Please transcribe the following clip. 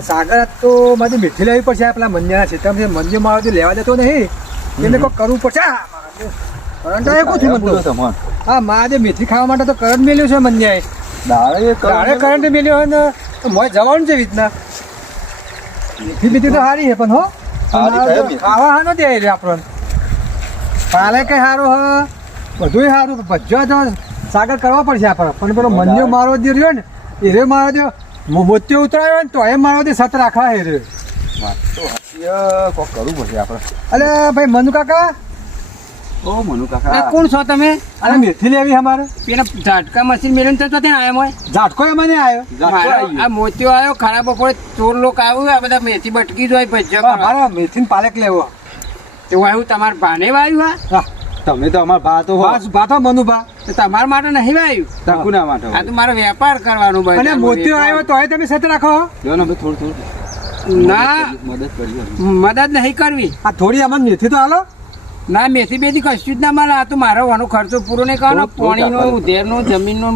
સાગર તો મારી મીઠી લેવી પડશે પેલા મંજ્યાના ક્ષેત્રમાં મંજ્ય મારો લેવા જતો નહીં એને કોઈ કરવું પડશે. કરંટ આવ્યો કોથી મને હા મારે મીઠી ખાવા માટે તો કરંટ મેલ્યો છે મંજ્યાએ દાડે કરંટ મેલ્યો હોય ને મોય જવાનું છે રીતના મીઠી બીઠી તો સારી છે પણ હો ખાવા હાનો દે આપણને કાલે કઈ સારું હ બધું સારું ભજવા તો સાગર કરવા પડશે આપણે પણ પેલો મંજ્યો મારો જે રહ્યો ને એ રે મારો જો મોતિયો ઉતરાયો ને તો એ મારો તે સત રાખવા હે રે કોક કરવું પડશે આપણે. અરે ભાઈ મનુ કાકા ઓ મનુ કાકા કોણ છો તમે? અરે મેથી લેવી અમારે પેલા ઝાટકા મશીન મેળવીને તો ત્યાં આવ્યા હોય. ઝાટકો મને આવ્યો આ મોતિયો આવ્યો ખરાબ બપોરે ચોર લોક આવ્યું આ બધા મેથી બટકી જ હોય ભજ્યા મારે મેથી પાલક લેવો એવું આવ્યું તમારા ભાને વાયું હા તમે તો અમાર ભા તો ભાતો મનુ ભા તો તમારા માટે નહીં વાયું તકુના માટે આ તો મારો વેપાર કરવાનો ભાઈ. અને મોતિયો આવ્યો તો તમે સત રાખો જો ને થોડું થોડું ના મદદ કરી મદદ નહીં કરવી. આ થોડી અમને મેથી તો હાલો ના મેથી બેથી કશું જ ના મળે. આ તો મારો વાનો ખર્ચો પૂરો નહીં કરવાનો પાણીનો ઉધેરનો જમીનનો